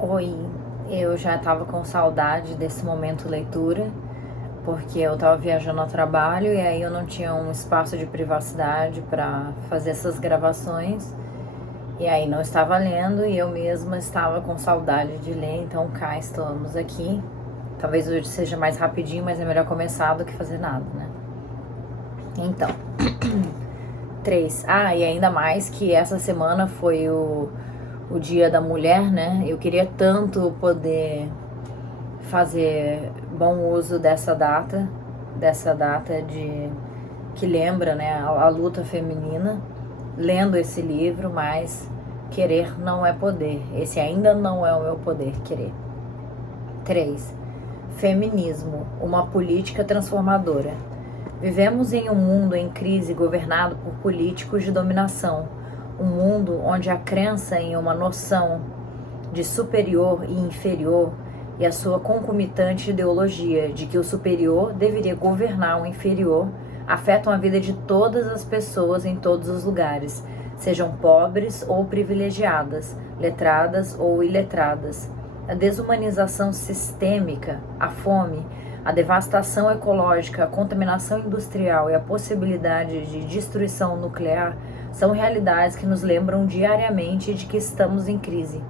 Oi, eu já estava com saudade desse momento leitura, porque eu estava viajando ao trabalho e aí eu não tinha um espaço de privacidade para fazer essas gravações. E aí não estava lendo e eu mesma estava com saudade de ler, então cá estamos aqui. Talvez hoje seja mais rapidinho, mas é melhor começar do que fazer nada, né? Então, 3. E ainda mais que essa semana foi o Dia da Mulher, né? Eu queria tanto poder fazer bom uso dessa data de que lembra, né, a luta feminina, lendo esse livro, mas querer não é poder. Esse ainda não é o meu poder, querer. 3. Feminismo, uma política transformadora. Vivemos em um mundo em crise governado por políticos de dominação, um mundo onde a crença em uma noção de superior e inferior e a sua concomitante ideologia de que o superior deveria governar o inferior afetam a vida de todas as pessoas em todos os lugares, sejam pobres ou privilegiadas, letradas ou iletradas. A desumanização sistêmica, a fome, a devastação ecológica, a contaminação industrial e a possibilidade de destruição nuclear são realidades que nos lembram diariamente de que estamos em crise.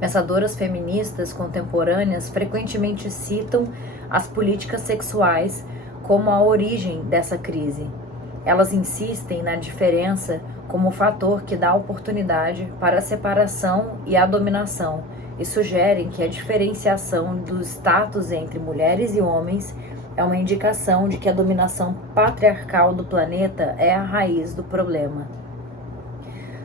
Pensadoras feministas contemporâneas frequentemente citam as políticas sexuais como a origem dessa crise. Elas insistem na diferença como fator que dá oportunidade para a separação e a dominação e sugerem que a diferenciação do status entre mulheres e homens é uma indicação de que a dominação patriarcal do planeta é a raiz do problema.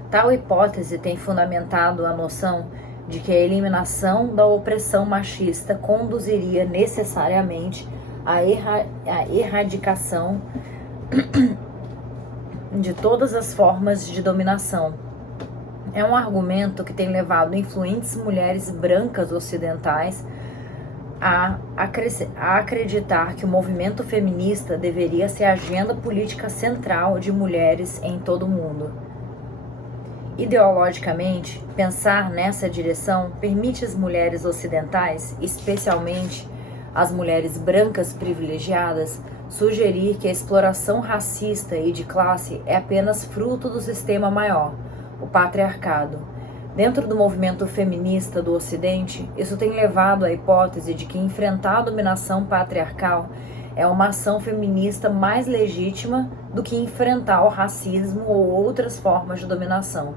Tal hipótese tem fundamentado a noção de que a eliminação da opressão machista conduziria necessariamente à erradicação de todas as formas de dominação. É um argumento que tem levado influentes mulheres brancas ocidentais a acreditar que o movimento feminista deveria ser a agenda política central de mulheres em todo o mundo. Ideologicamente, pensar nessa direção permite às mulheres ocidentais, especialmente as mulheres brancas privilegiadas, sugerir que a exploração racista e de classe é apenas fruto do sistema maior, o patriarcado. Dentro do movimento feminista do Ocidente, isso tem levado à hipótese de que enfrentar a dominação patriarcal é uma ação feminista mais legítima do que enfrentar o racismo ou outras formas de dominação.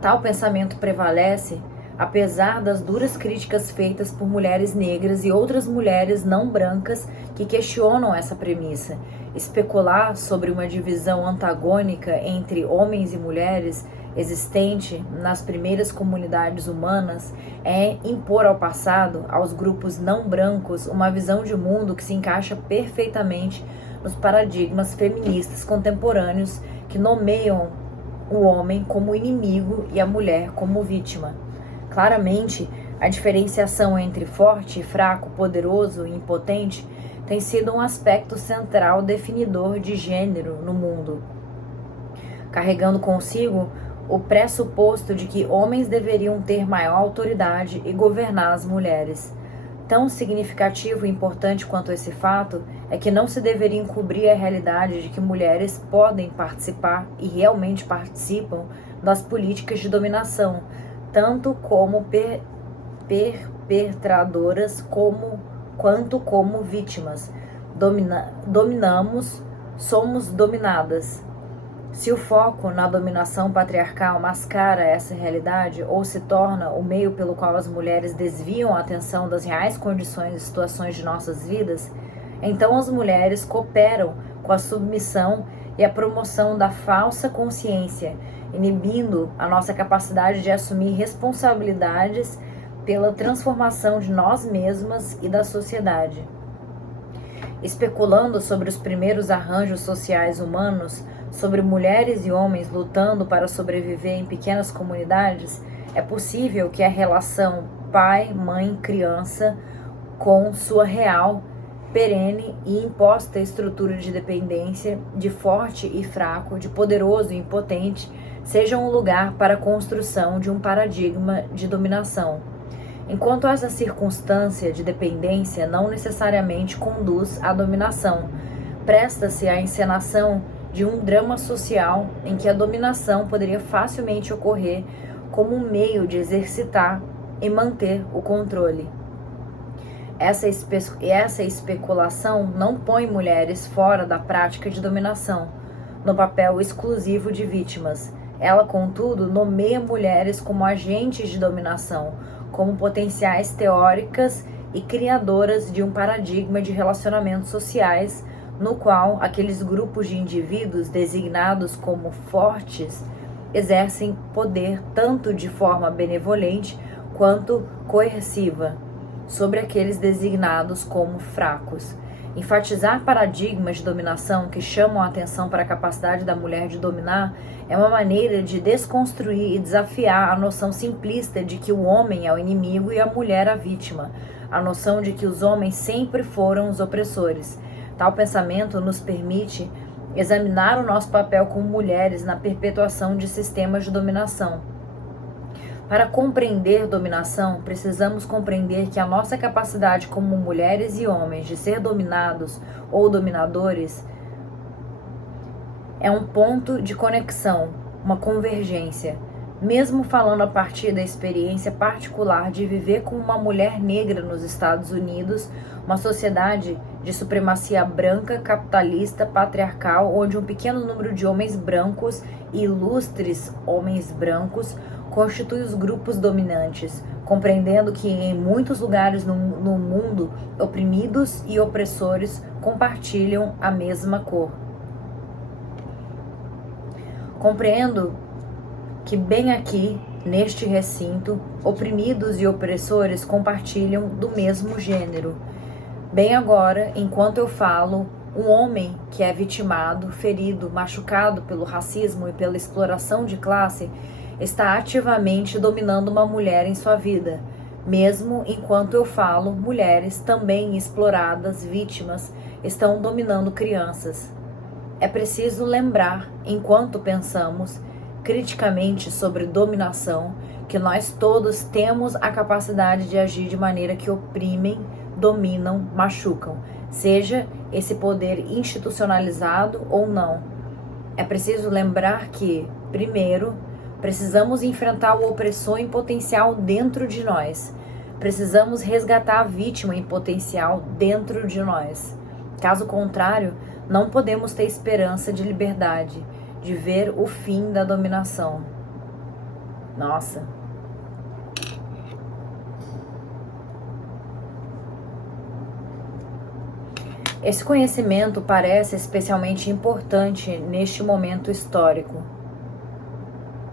Tal pensamento prevalece apesar das duras críticas feitas por mulheres negras e outras mulheres não brancas que questionam essa premissa. Especular sobre uma divisão antagônica entre homens e mulheres existente nas primeiras comunidades humanas é impor ao passado, aos grupos não brancos, uma visão de mundo que se encaixa perfeitamente nos paradigmas feministas contemporâneos que nomeiam o homem como inimigo e a mulher como vítima. Claramente, a diferenciação entre forte e fraco, poderoso e impotente tem sido um aspecto central definidor de gênero no mundo, carregando consigo o pressuposto de que homens deveriam ter maior autoridade e governar as mulheres. Tão significativo e importante quanto esse fato é que não se deveria encobrir a realidade de que mulheres podem participar e realmente participam das políticas de dominação, tanto como perpetradoras quanto como vítimas. Dominamos, somos dominadas. Se o foco na dominação patriarcal mascara essa realidade ou se torna o meio pelo qual as mulheres desviam a atenção das reais condições e situações de nossas vidas, então as mulheres cooperam com a submissão e a promoção da falsa consciência, inibindo a nossa capacidade de assumir responsabilidades pela transformação de nós mesmas e da sociedade. Especulando sobre os primeiros arranjos sociais humanos, sobre mulheres e homens lutando para sobreviver em pequenas comunidades, é possível que a relação pai, mãe, criança, com sua real, perene e imposta estrutura de dependência, de forte e fraco, de poderoso e impotente, seja um lugar para a construção de um paradigma de dominação, enquanto essa circunstância de dependência não necessariamente conduz à dominação, presta-se à encenação de um drama social em que a dominação poderia facilmente ocorrer como um meio de exercitar e manter o controle. Essa especulação não põe mulheres fora da prática de dominação, no papel exclusivo de vítimas. Ela, contudo, nomeia mulheres como agentes de dominação, como potenciais teóricas e criadoras de um paradigma de relacionamentos sociais no qual aqueles grupos de indivíduos designados como fortes exercem poder tanto de forma benevolente quanto coerciva sobre aqueles designados como fracos. Enfatizar paradigmas de dominação que chamam a atenção para a capacidade da mulher de dominar é uma maneira de desconstruir e desafiar a noção simplista de que o homem é o inimigo e a mulher a vítima, a noção de que os homens sempre foram os opressores. Tal pensamento nos permite examinar o nosso papel como mulheres na perpetuação de sistemas de dominação. Para compreender dominação, precisamos compreender que a nossa capacidade como mulheres e homens de ser dominados ou dominadores é um ponto de conexão, uma convergência. Mesmo falando a partir da experiência particular de viver como uma mulher negra nos Estados Unidos, uma sociedade de supremacia branca, capitalista, patriarcal, onde um pequeno número de homens brancos e ilustres homens brancos constitui os grupos dominantes, compreendendo que em muitos lugares no mundo, oprimidos e opressores compartilham a mesma cor. Compreendo que bem aqui, neste recinto, oprimidos e opressores compartilham do mesmo gênero. Bem agora, enquanto eu falo, um homem que é vitimado, ferido, machucado pelo racismo e pela exploração de classe, está ativamente dominando uma mulher em sua vida. Mesmo enquanto eu falo, mulheres também exploradas, vítimas, estão dominando crianças. É preciso lembrar, enquanto pensamos criticamente sobre dominação, que nós todos temos a capacidade de agir de maneira que oprimem, dominam, machucam, seja esse poder institucionalizado ou não. É preciso lembrar que, primeiro, precisamos enfrentar o opressor em potencial dentro de nós. Precisamos resgatar a vítima em potencial dentro de nós. Caso contrário, não podemos ter esperança de liberdade, de ver o fim da dominação. Nossa. Esse conhecimento parece especialmente importante neste momento histórico,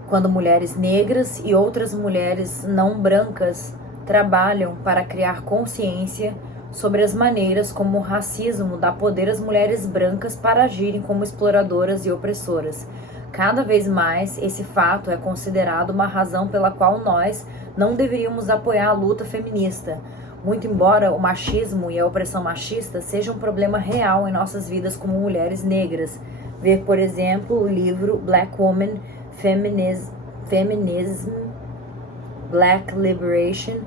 quando mulheres negras e outras mulheres não brancas trabalham para criar consciência sobre as maneiras como o racismo dá poder às mulheres brancas para agirem como exploradoras e opressoras. Cada vez mais, esse fato é considerado uma razão pela qual nós não deveríamos apoiar a luta feminista, muito embora o machismo e a opressão machista sejam um problema real em nossas vidas como mulheres negras. Ver, por exemplo, o livro Black Woman, Feminism, Black Liberation,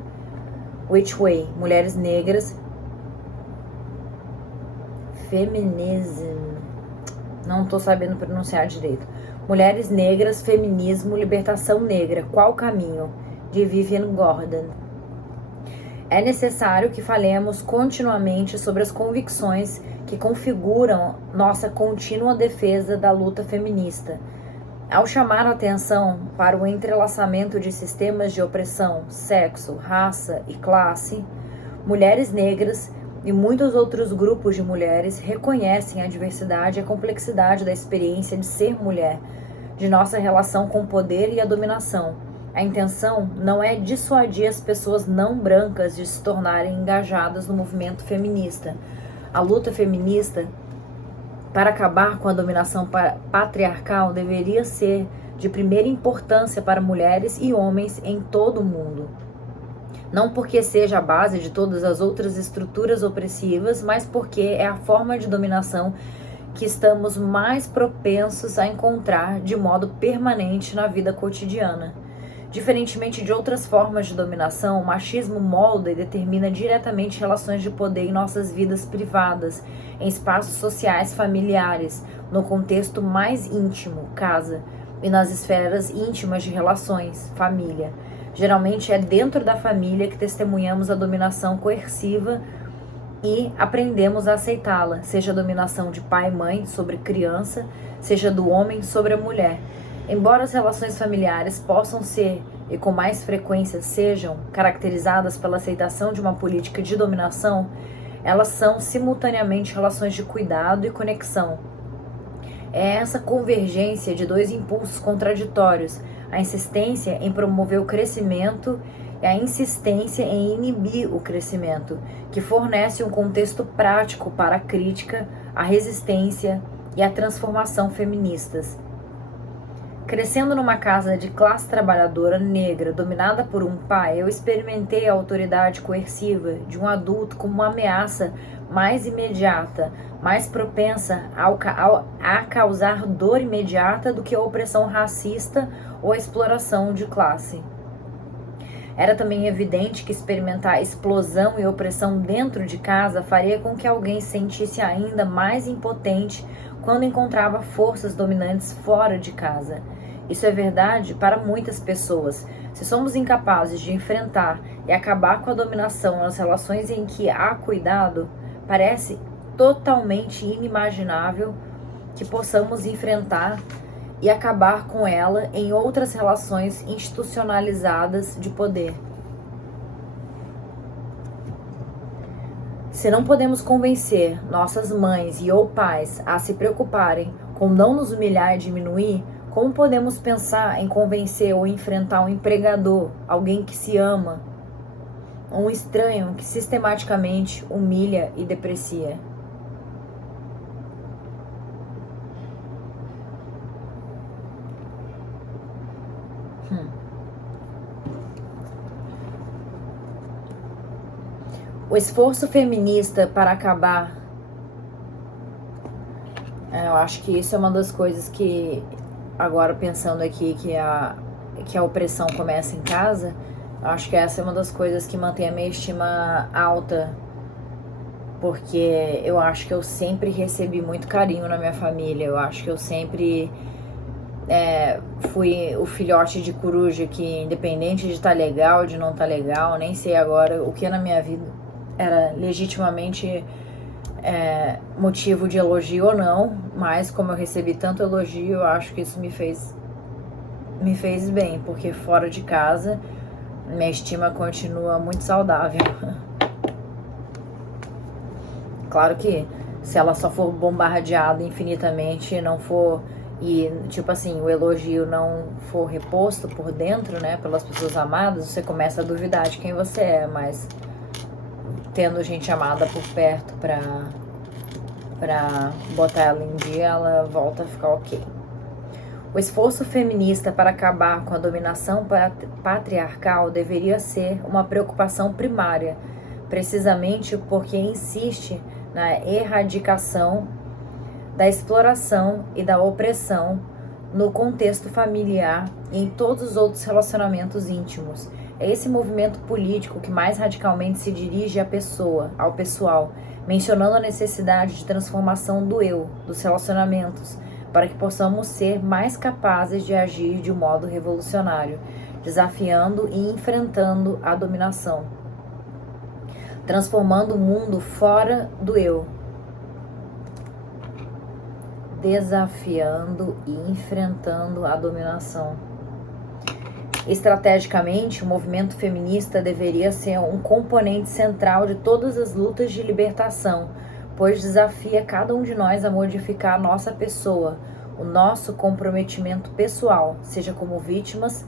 Which Way? Mulheres Negras, Feminism, não estou sabendo pronunciar direito. Mulheres Negras, Feminismo, Libertação Negra, Qual Caminho? De Vivian Gordon. É necessário que falemos continuamente sobre as convicções que configuram nossa contínua defesa da luta feminista. Ao chamar a atenção para o entrelaçamento de sistemas de opressão, sexo, raça e classe, mulheres negras e muitos outros grupos de mulheres reconhecem a diversidade e a complexidade da experiência de ser mulher, de nossa relação com o poder e a dominação. A intenção não é dissuadir as pessoas não brancas de se tornarem engajadas no movimento feminista. A luta feminista para acabar com a dominação patriarcal deveria ser de primeira importância para mulheres e homens em todo o mundo. Não porque seja a base de todas as outras estruturas opressivas, mas porque é a forma de dominação que estamos mais propensos a encontrar de modo permanente na vida cotidiana. Diferentemente de outras formas de dominação, o machismo molda e determina diretamente relações de poder em nossas vidas privadas, em espaços sociais familiares, no contexto mais íntimo, casa, e nas esferas íntimas de relações, família. Geralmente é dentro da família que testemunhamos a dominação coerciva e aprendemos a aceitá-la, seja a dominação de pai e mãe sobre criança, seja do homem sobre a mulher. Embora as relações familiares possam ser, e com mais frequência sejam, caracterizadas pela aceitação de uma política de dominação, elas são simultaneamente relações de cuidado e conexão. É essa convergência de dois impulsos contraditórios, a insistência em promover o crescimento e a insistência em inibir o crescimento, que fornece um contexto prático para a crítica, a resistência e a transformação feministas. Crescendo numa casa de classe trabalhadora negra dominada por um pai, eu experimentei a autoridade coerciva de um adulto como uma ameaça mais imediata, mais propensa a causar dor imediata do que a opressão racista ou a exploração de classe. Era também evidente que experimentar explosão e opressão dentro de casa faria com que alguém se sentisse ainda mais impotente quando encontrava forças dominantes fora de casa. Isso é verdade para muitas pessoas. Se somos incapazes de enfrentar e acabar com a dominação nas relações em que há cuidado, parece totalmente inimaginável que possamos enfrentar e acabar com ela em outras relações institucionalizadas de poder. Se não podemos convencer nossas mães e ou pais a se preocuparem com não nos humilhar e diminuir, como podemos pensar em convencer ou enfrentar um empregador, alguém que se ama, um estranho que sistematicamente humilha e deprecia? O esforço feminista para acabar... Eu acho que isso é uma das coisas que, agora pensando aqui que a opressão começa em casa, eu acho que essa é uma das coisas que mantém a minha estima alta, porque eu acho que eu sempre recebi muito carinho na minha família, eu acho que eu sempre fui o filhote de coruja que, independente de estar legal, de não estar legal, nem sei agora o que na minha vida era legitimamente motivo de elogio ou não, mas como eu recebi tanto elogio, eu acho que isso me fez bem, porque fora de casa minha estima continua muito saudável. Claro que se ela só for bombardeada infinitamente, não for, e tipo assim, o elogio não for reposto por dentro, né, pelas pessoas amadas, você começa a duvidar de quem você é, mas tendo gente amada por perto pra botar ela em dia, ela volta a ficar ok. O esforço feminista para acabar com a dominação patriarcal deveria ser uma preocupação primária, precisamente porque insiste na erradicação da exploração e da opressão no contexto familiar e em todos os outros relacionamentos íntimos. É esse movimento político que mais radicalmente se dirige ao pessoal, mencionando a necessidade de transformação do eu, dos relacionamentos, para que possamos ser mais capazes de agir de um modo revolucionário, desafiando e enfrentando a dominação, transformando o mundo fora do eu, desafiando e enfrentando a dominação. Estrategicamente, o movimento feminista deveria ser um componente central de todas as lutas de libertação, pois desafia cada um de nós a modificar a nossa pessoa, o nosso comprometimento pessoal, seja como vítimas,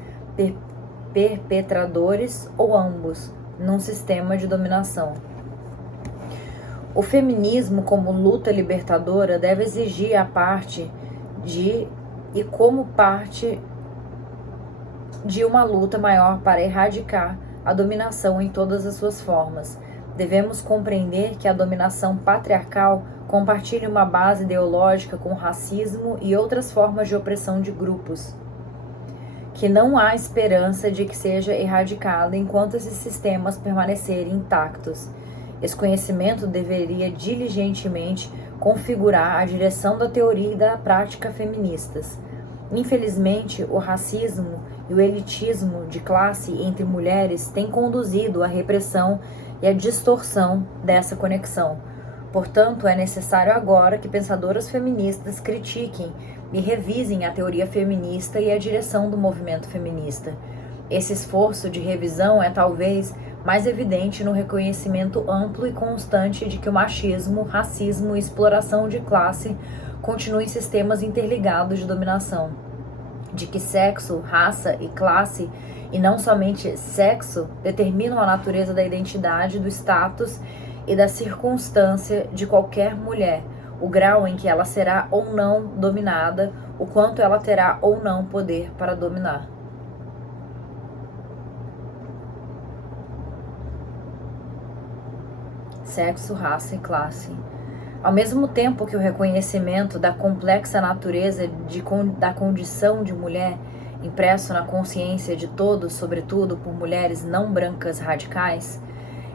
perpetradores ou ambos, num sistema de dominação. O feminismo, como luta libertadora, deve exigir a parte de e como parte de uma luta maior para erradicar a dominação em todas as suas formas. Devemos compreender que a dominação patriarcal compartilhe uma base ideológica com o racismo e outras formas de opressão de grupos, que não há esperança de que seja erradicada enquanto esses sistemas permanecerem intactos. Esse conhecimento deveria diligentemente configurar a direção da teoria e da prática feministas. Infelizmente, o racismo e o elitismo de classe entre mulheres têm conduzido à repressão e à distorção dessa conexão. Portanto, é necessário agora que pensadoras feministas critiquem e revisem a teoria feminista e a direção do movimento feminista. Esse esforço de revisão é talvez mais evidente no reconhecimento amplo e constante de que o machismo, racismo e exploração de classe continuem sistemas interligados de dominação, de que sexo, raça e classe, e não somente sexo, determinam a natureza da identidade, do status e da circunstância de qualquer mulher, o grau em que ela será ou não dominada, o quanto ela terá ou não poder para dominar. Sexo, raça e classe. Ao mesmo tempo que o reconhecimento da complexa natureza da condição de mulher, impresso na consciência de todos, sobretudo por mulheres não brancas radicais,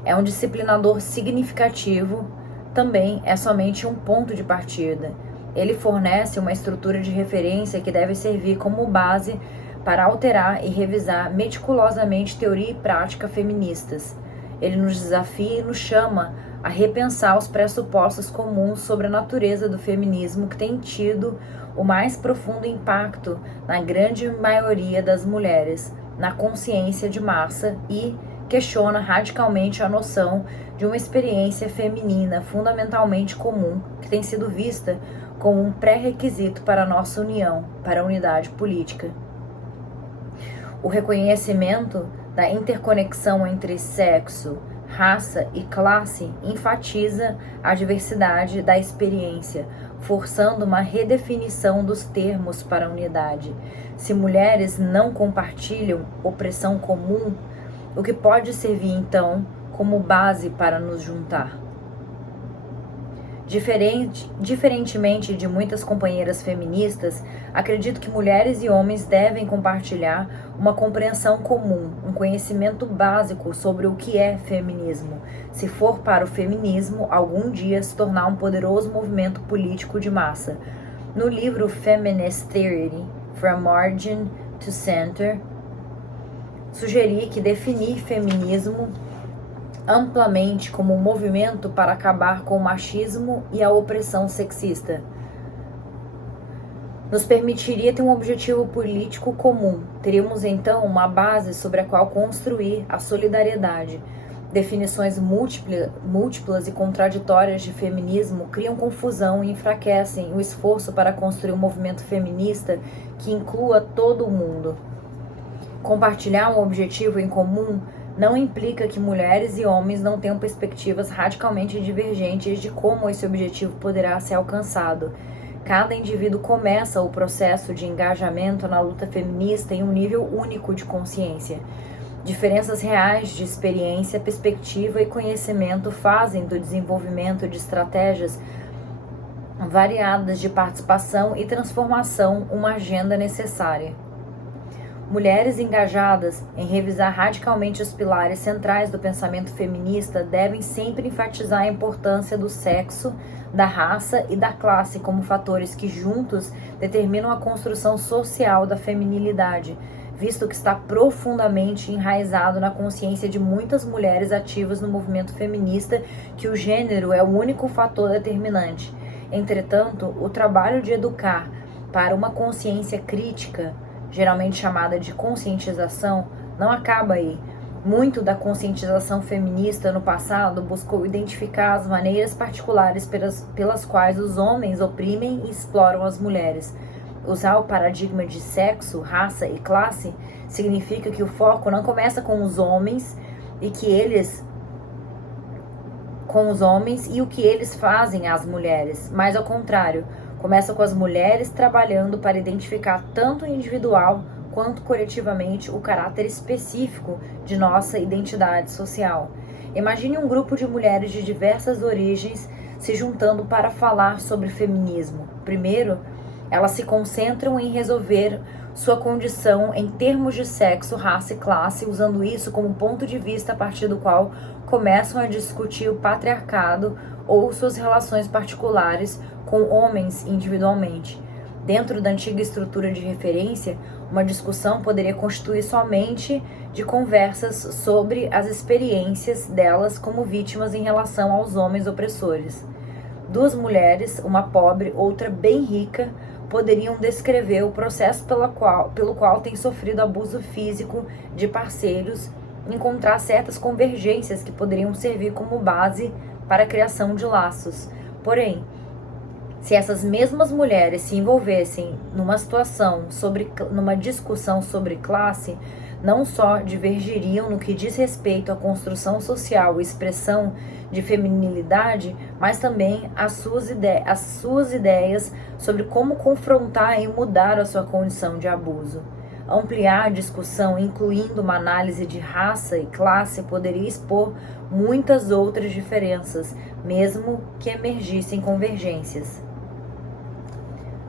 é um disciplinador significativo, também é somente um ponto de partida. Ele fornece uma estrutura de referência que deve servir como base para alterar e revisar meticulosamente teoria e prática feministas. Ele nos desafia e nos chama a repensar os pressupostos comuns sobre a natureza do feminismo que tem tido o mais profundo impacto na grande maioria das mulheres, na consciência de massa e questiona radicalmente a noção de uma experiência feminina fundamentalmente comum que tem sido vista como um pré-requisito para a nossa união, para a unidade política. O reconhecimento da interconexão entre sexo, raça e classe enfatiza a diversidade da experiência, forçando uma redefinição dos termos para a unidade. Se mulheres não compartilham opressão comum, o que pode servir então como base para nos juntar? Diferentemente de muitas companheiras feministas, acredito que mulheres e homens devem compartilhar uma compreensão comum, um conhecimento básico sobre o que é feminismo, se for para o feminismo algum dia se tornar um poderoso movimento político de massa. No livro Feminist Theory, From Margin to Center, sugeri que definir feminismo amplamente como um movimento para acabar com o machismo e a opressão sexista nos permitiria ter um objetivo político comum. Teríamos então uma base sobre a qual construir a solidariedade. Definições múltiplas e contraditórias de feminismo criam confusão e enfraquecem o esforço para construir um movimento feminista que inclua todo o mundo. Compartilhar um objetivo em comum não implica que mulheres e homens não tenham perspectivas radicalmente divergentes de como esse objetivo poderá ser alcançado. Cada indivíduo começa o processo de engajamento na luta feminista em um nível único de consciência. Diferenças reais de experiência, perspectiva e conhecimento fazem do desenvolvimento de estratégias variadas de participação e transformação uma agenda necessária. Mulheres engajadas em revisar radicalmente os pilares centrais do pensamento feminista devem sempre enfatizar a importância do sexo, da raça e da classe como fatores que juntos determinam a construção social da feminilidade, visto que está profundamente enraizado na consciência de muitas mulheres ativas no movimento feminista que o gênero é o único fator determinante. Entretanto, o trabalho de educar para uma consciência crítica, geralmente chamada de conscientização, não acaba aí. Muito da conscientização feminista no passado buscou identificar as maneiras particulares pelas quais os homens oprimem e exploram as mulheres. Usar o paradigma de sexo, raça e classe significa que o foco não começa com os homens e o que eles fazem às mulheres, mas ao contrário, começa com as mulheres trabalhando para identificar tanto individual quanto coletivamente o caráter específico de nossa identidade social. Imagine um grupo de mulheres de diversas origens se juntando para falar sobre feminismo. Primeiro, elas se concentram em resolver sua condição em termos de sexo, raça e classe, usando isso como ponto de vista a partir do qual começam a discutir o patriarcado ou suas relações particulares com homens individualmente. Dentro da antiga estrutura de referência, uma discussão poderia constituir somente de conversas sobre as experiências delas como vítimas em relação aos homens opressores. Duas mulheres, uma pobre, outra bem rica, poderiam descrever o processo pelo qual têm sofrido abuso físico de parceiros e encontrar certas convergências que poderiam servir como base para a criação de laços. Porém, se essas mesmas mulheres se envolvessem numa discussão sobre classe, não só divergiriam no que diz respeito à construção social e expressão de feminilidade, mas também as suas ideias sobre como confrontar e mudar a sua condição de abuso. Ampliar a discussão, incluindo uma análise de raça e classe, poderia expor muitas outras diferenças, mesmo que emergissem convergências.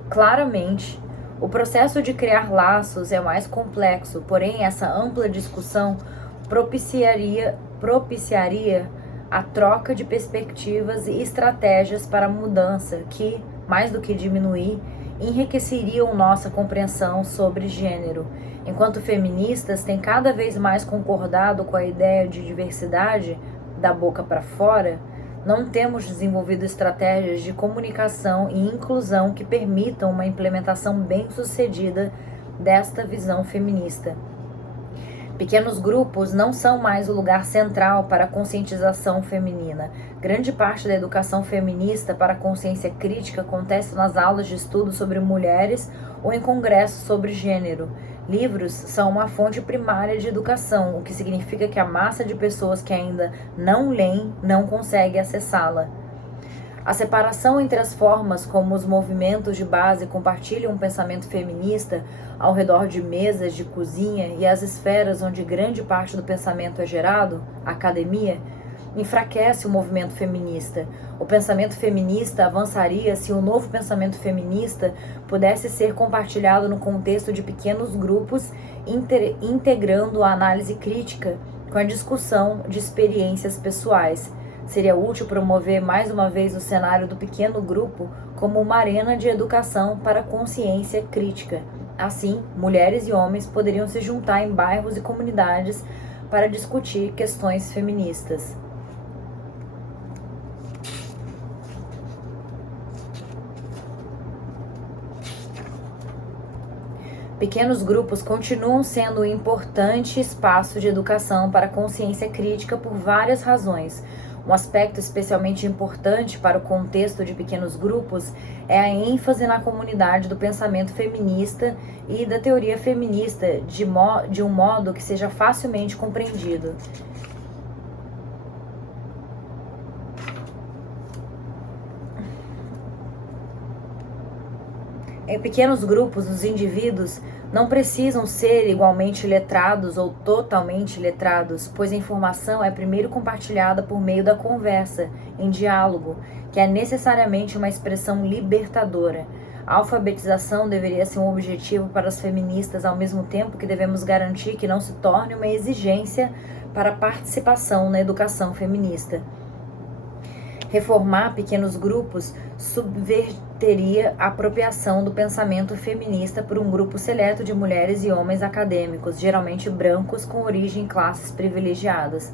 Claramente, o processo de criar laços é mais complexo, porém essa ampla discussão propiciaria a troca de perspectivas e estratégias para a mudança que, mais do que diminuir, enriqueceriam nossa compreensão sobre gênero. Enquanto feministas têm cada vez mais concordado com a ideia de diversidade da boca para fora, não temos desenvolvido estratégias de comunicação e inclusão que permitam uma implementação bem-sucedida desta visão feminista. Pequenos grupos não são mais o lugar central para a conscientização feminina. Grande parte da educação feminista para a consciência crítica acontece nas aulas de estudo sobre mulheres ou em congressos sobre gênero. Livros são uma fonte primária de educação, o que significa que a massa de pessoas que ainda não leem não consegue acessá-la. A separação entre as formas como os movimentos de base compartilham um pensamento feminista ao redor de mesas de cozinha e as esferas onde grande parte do pensamento é gerado, a academia, enfraquece o movimento feminista. O pensamento feminista avançaria se o novo pensamento feminista pudesse ser compartilhado no contexto de pequenos grupos, integrando a análise crítica com a discussão de experiências pessoais. Seria útil promover mais uma vez o cenário do pequeno grupo como uma arena de educação para a consciência crítica. Assim, mulheres e homens poderiam se juntar em bairros e comunidades para discutir questões feministas. Pequenos grupos continuam sendo um importante espaço de educação para a consciência crítica por várias razões. Um aspecto especialmente importante para o contexto de pequenos grupos é a ênfase na comunidade do pensamento feminista e da teoria feminista de um modo que seja facilmente compreendido. Em pequenos grupos, os indivíduos não precisam ser igualmente letrados ou totalmente letrados, pois a informação é primeiro compartilhada por meio da conversa, em diálogo, que é necessariamente uma expressão libertadora. A alfabetização deveria ser um objetivo para as feministas, ao mesmo tempo que devemos garantir que não se torne uma exigência para a participação na educação feminista. Reformar pequenos grupos subverteria a apropriação do pensamento feminista por um grupo seleto de mulheres e homens acadêmicos, geralmente brancos com origem em classes privilegiadas.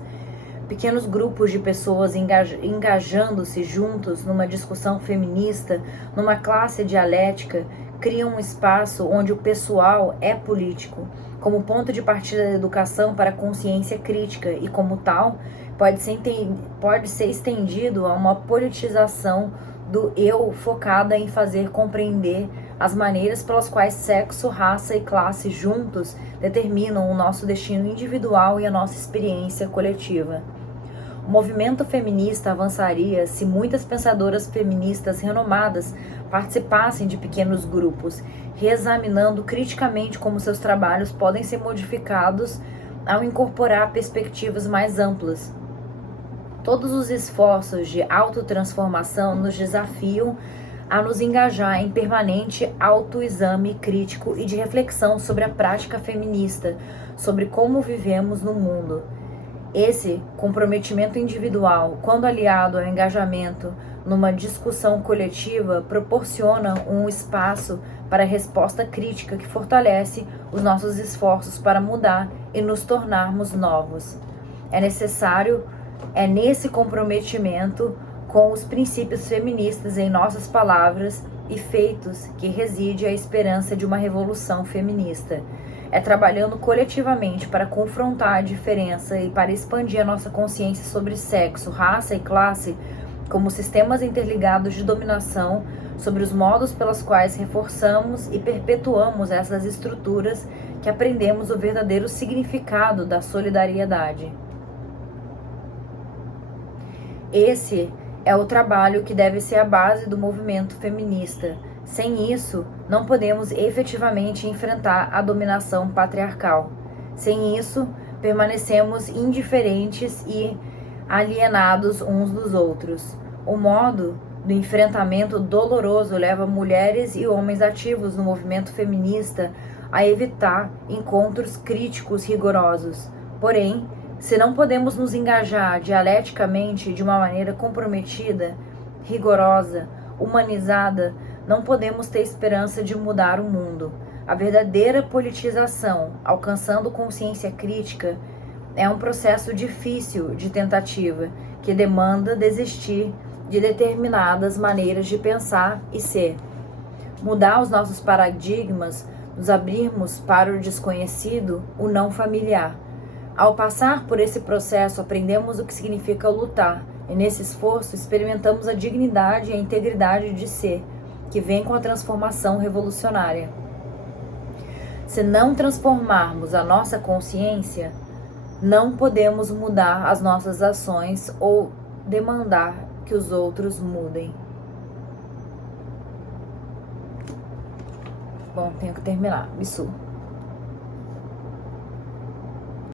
Pequenos grupos de pessoas engajando-se juntos numa discussão feminista, numa classe dialética, criam um espaço onde o pessoal é político, como ponto de partida da educação para a consciência crítica e, como tal, pode ser estendido a uma politização do eu focada em fazer compreender as maneiras pelas quais sexo, raça e classe juntos determinam o nosso destino individual e a nossa experiência coletiva. O movimento feminista avançaria se muitas pensadoras feministas renomadas participassem de pequenos grupos, reexaminando criticamente como seus trabalhos podem ser modificados ao incorporar perspectivas mais amplas. Todos os esforços de autotransformação nos desafiam a nos engajar em permanente autoexame crítico e de reflexão sobre a prática feminista, sobre como vivemos no mundo. Esse comprometimento individual, quando aliado ao engajamento numa discussão coletiva, proporciona um espaço para a resposta crítica que fortalece os nossos esforços para mudar e nos tornarmos novos. É nesse comprometimento com os princípios feministas em nossas palavras e feitos que reside a esperança de uma revolução feminista. É trabalhando coletivamente para confrontar a diferença e para expandir a nossa consciência sobre sexo, raça e classe como sistemas interligados de dominação, sobre os modos pelos quais reforçamos e perpetuamos essas estruturas, que aprendemos o verdadeiro significado da solidariedade. Esse é o trabalho que deve ser a base do movimento feminista. Sem isso, não podemos efetivamente enfrentar a dominação patriarcal. Sem isso, permanecemos indiferentes e alienados uns dos outros. O modo do enfrentamento doloroso leva mulheres e homens ativos no movimento feminista a evitar encontros críticos rigorosos. Porém, se não podemos nos engajar dialeticamente de uma maneira comprometida, rigorosa, humanizada, não podemos ter esperança de mudar o mundo. A verdadeira politização, alcançando consciência crítica, é um processo difícil de tentativa, que demanda desistir de determinadas maneiras de pensar e ser. Mudar os nossos paradigmas, nos abrirmos para o desconhecido, o não familiar. Ao passar por esse processo, aprendemos o que significa lutar, e nesse esforço experimentamos a dignidade e a integridade de ser, que vem com a transformação revolucionária. Se não transformarmos a nossa consciência, não podemos mudar as nossas ações ou demandar que os outros mudem. Bom, tenho que terminar. Bissu.